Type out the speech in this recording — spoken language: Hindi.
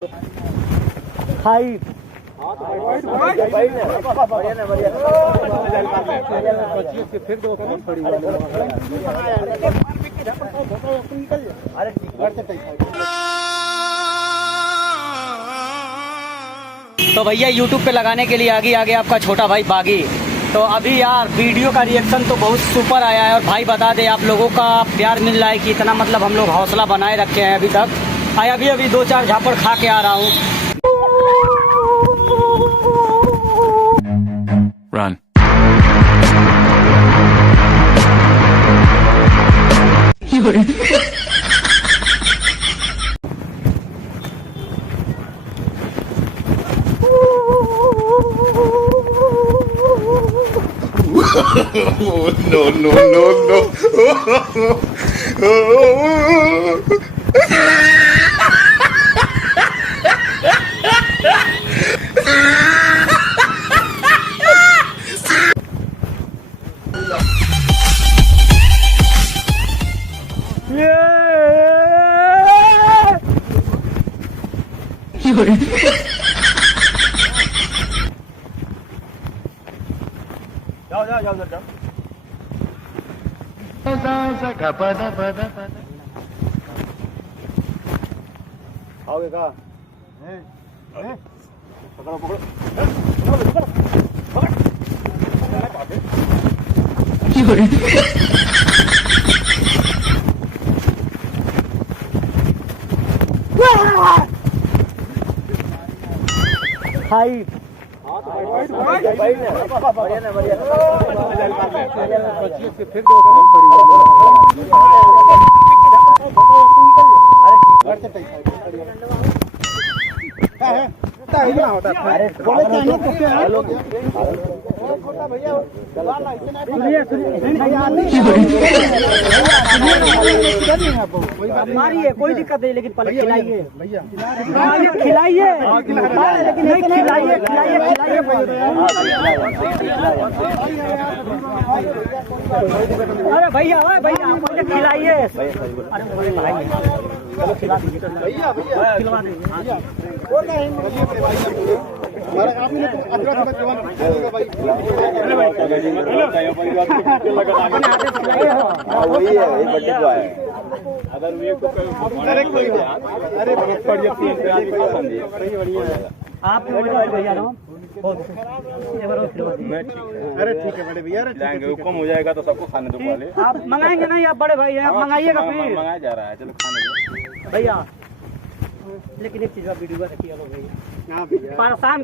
हाई तो भैया यूट्यूब पे लगाने के लिए आगे आगे आपका छोटा भाई बागी। तो अभी यार वीडियो का रिएक्शन तो बहुत सुपर आया है और भाई बता दे आप लोगों का प्यार मिल रहा है कि इतना मतलब हम लोग हौसला बनाए रखे हैं अभी तक। अभी दो चार झापड़ खा के आ रहा हूँ। Run. No, no, no, no. जाओ। आओगे का? पकड़ो। हाई मारिए कोई दिक्कत नहीं, लेकिन पहले खिलाइए खिलाइए लेकिन नहीं खिलाइए अरे भैया पहले खिलाइए। अरे भाई चलो खिला दीजिए भैया खिलवा दीजिए। आप भैया ना अरे ठीक है बड़े भैया, हुक्म हो जाएगा तो सबको खाने दो पहले। आप मंगाएंगे नहीं, आप बड़े भाई हैं, आप मंगाइएगा फिर। मंगाया जा रहा है, चलो खाने दो भैया। लेकिन एक चीज वीडियो रखिए भैया, हाँ भैया परेशान